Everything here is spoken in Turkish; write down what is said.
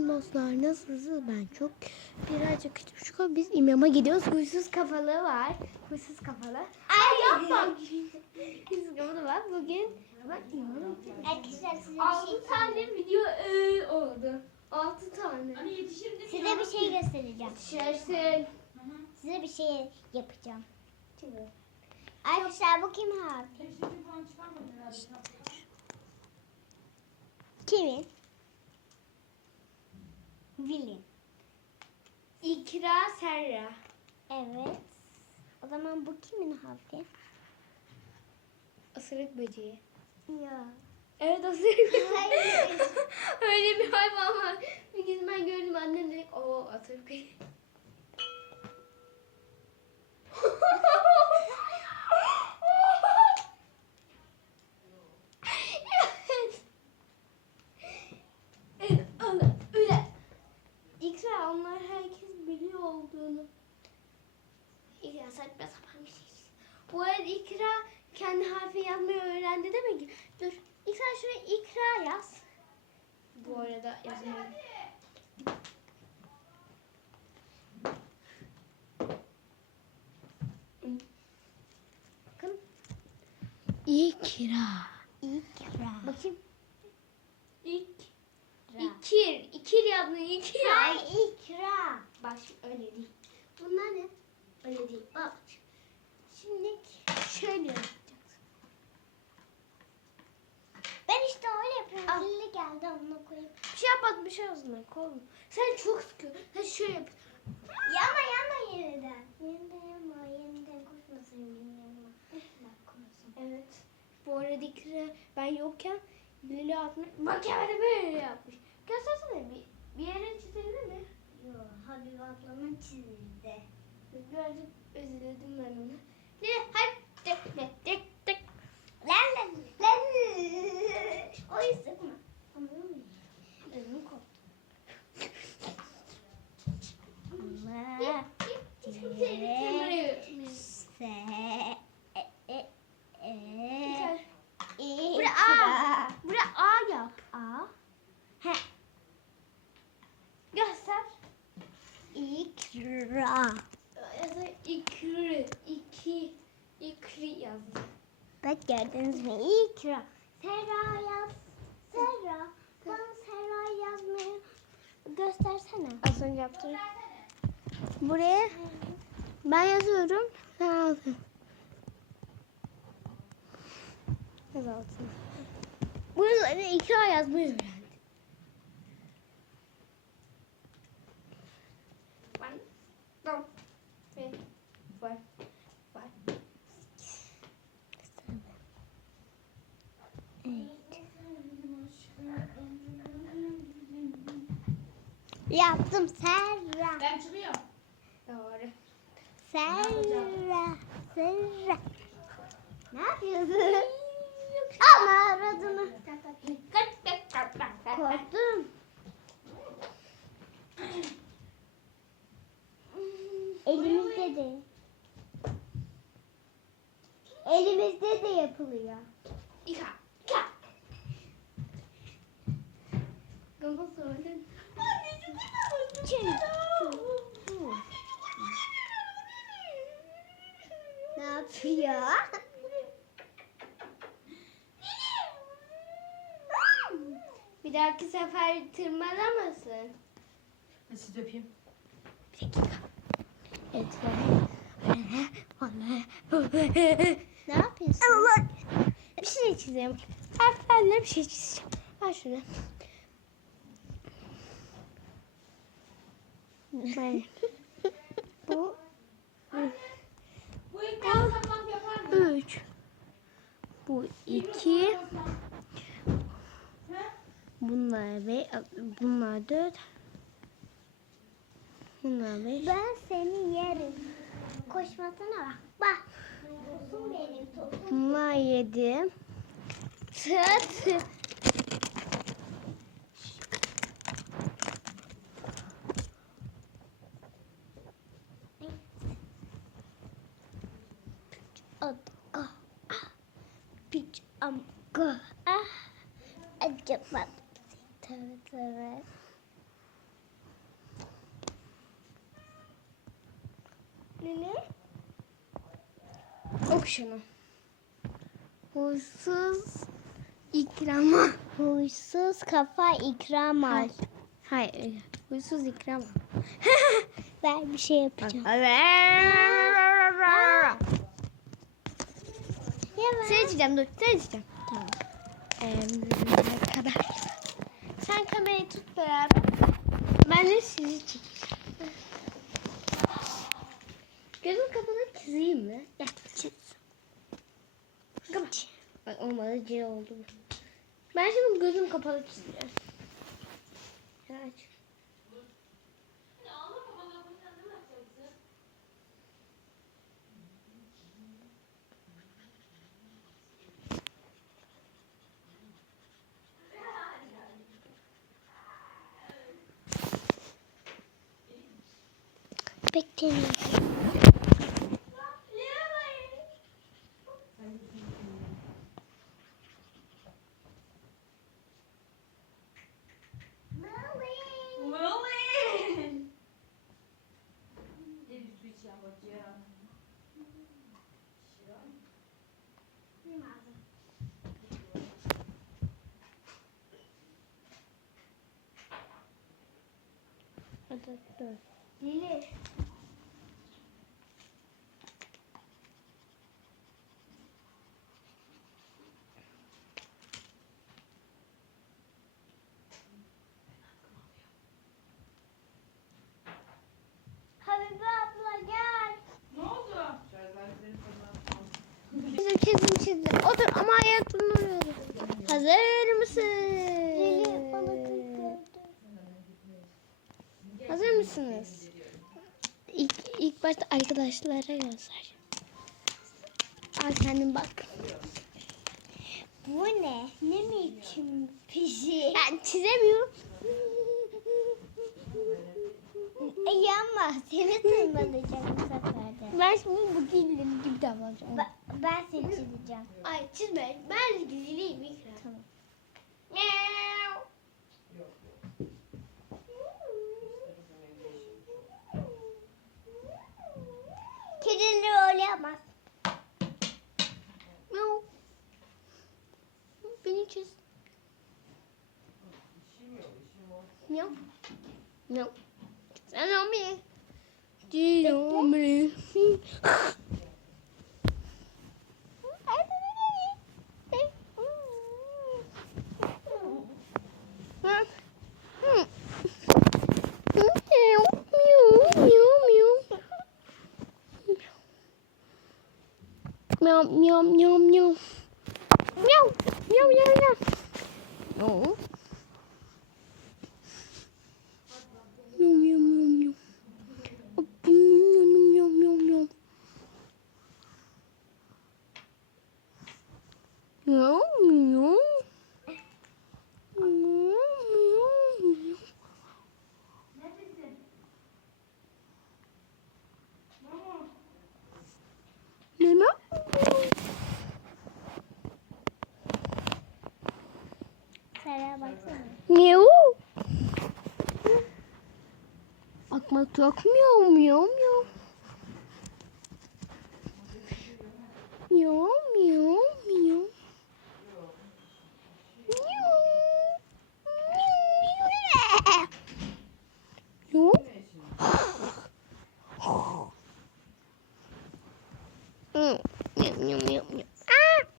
Dostlar nasılsınız? Ben çok birazcık küçük ama biz imama gidiyoruz. Huysuz kafalı var. Huysuz kafalı. Ay yapma. Huysuz kafalı var. Bugün bak imama gidiyoruz. Arkadaşlar size bir şey Altı tane video e, oldu. Altı tane. size bir şey göstereceğim. Şersin. Size bir şey yapacağım. Arkadaşlar bu kim abi? Kimin? William. İkra Serra. Evet. O zaman bu kimin harfi? Isırık böceği. Ya. Evet ısırık Hayır. Öyle bir hayvan var. Bir gün ben gördüm annem dedi o ısırık böceği. Evet, öyle, öyle. İkra onlar herkes biliyor olduğunu. İkra saçma sapan bir şey. Bu arada İkra kendi harfi yazmayı öğrendi demek ki. Dur. İkra şuraya İkra yaz. Bu arada yazmayı. Bakın. İkra. İkra. Bakayım. İk. İkir. İkir yazdın. İkir. Hayır ikra. Bak şimdi öyle değil. Bunlar ne? Öyle değil. Bak. Şimdi şöyle yapacaksın. Ben Lili geldi onu koyayım. Bir şey yapmadım bir şey ağzına koyma. Sen çok sıkıyorsun. Sen şöyle yap. Yama yama yeniden. Yeniden yama yeniden koşmasın. Bak koysun. Evet. Bu arada İkra ben yokken Lili atmış. Bak ya de böyle yapmış. Göstersene bir, bir yere çizebilir mi? Yo Habib ablamın çizdi. Birazcık özledim ben onu. Lili hadi. Tık tık tık Se. E e e. Buraya A. Buraya A yap. A. He. Göster. İkra. Yazı ikri. iki. İkri. Bak gördünüz mü? İkra. Serra yaz. Serra. Bana Serra yazmayı göstersene. Az önce yaptım. Buraya ben yazıyorum. Sen aldın. Yaz altına. Buraları ikra yazmayı öğrendi. One, two, three, four, five. Yaptım Serra. Ben çıkıyorum. Serra. Serra. Ne yapıyorsun? Ama aradığını. Korktum. Elimizde de. Elimizde de yapılıyor. İka. İka. Gamba söyledin. Ne yapıyor? Bir dahaki sefer tırmalamasın. Sizi öpeyim. Bir dakika. Evet. Ne yapıyorsun? Allah. Bir şey çizeyim. Harflerle bir şey çizeceğim. Ver şunu. Ben. Bu Bu üç. Bu iki. Bunlar ve bunlar dört. Bunlar beş. Ben seni yerim. Koşmasana bak. Bak. Topum benim topum. Bunlar yedi. Tut. Adka. Piç amka. Ah. Evet evet. Ne? Oku şunu. Huysuz ikrama. Huysuz kafa ikrama. Hayır. Hayır. Huysuz ikrama. ben bir şey yapacağım. Seçeceğim dur. Seçeceğim. Tamam. Ee, kadar. Kamerayı tut beraber. Ben de sizi çekeceğim. Gözüm kapalı çizeyim mi? Gel çiz. Kapat. Olmadı C oldu. Ben şimdi gözüm kapalı çizeceğim. Aç. Bekleyin. Merlin. Elif su iç ya bak ya. Hadi dur. Lili. Habibe abla gel. Ne oldu? Çizdim çizdim Otur ama duruyorum. Hazır mısın? Hazır mısınız? İlk, ilk başta arkadaşlara göster. Al kendin bak. Bu ne? Ne biçim pişi? Ben çizemiyorum. İyi ama seni tırmanacağım bu sefer de. Ben şimdi bu gibi davranacağım. Ben, ben seni çizeceğim. Ay çizme. Ben gizliyim ikra. Tamam. Miau. Olamaz. Miau. Beni çiz. Miau. Miau. Sen o mi? Değil o mi? Miau, miau, miau, miau. Miau, miau, miau, miau. Miau, miau, miau, miau. No. Miau, miau, miau, miau. Op, Miau, miau, miau, miau. Miau, miau. Miau, miau, miau. Mama. Seraya baksana. Miau. Miau miau miau. Miau miau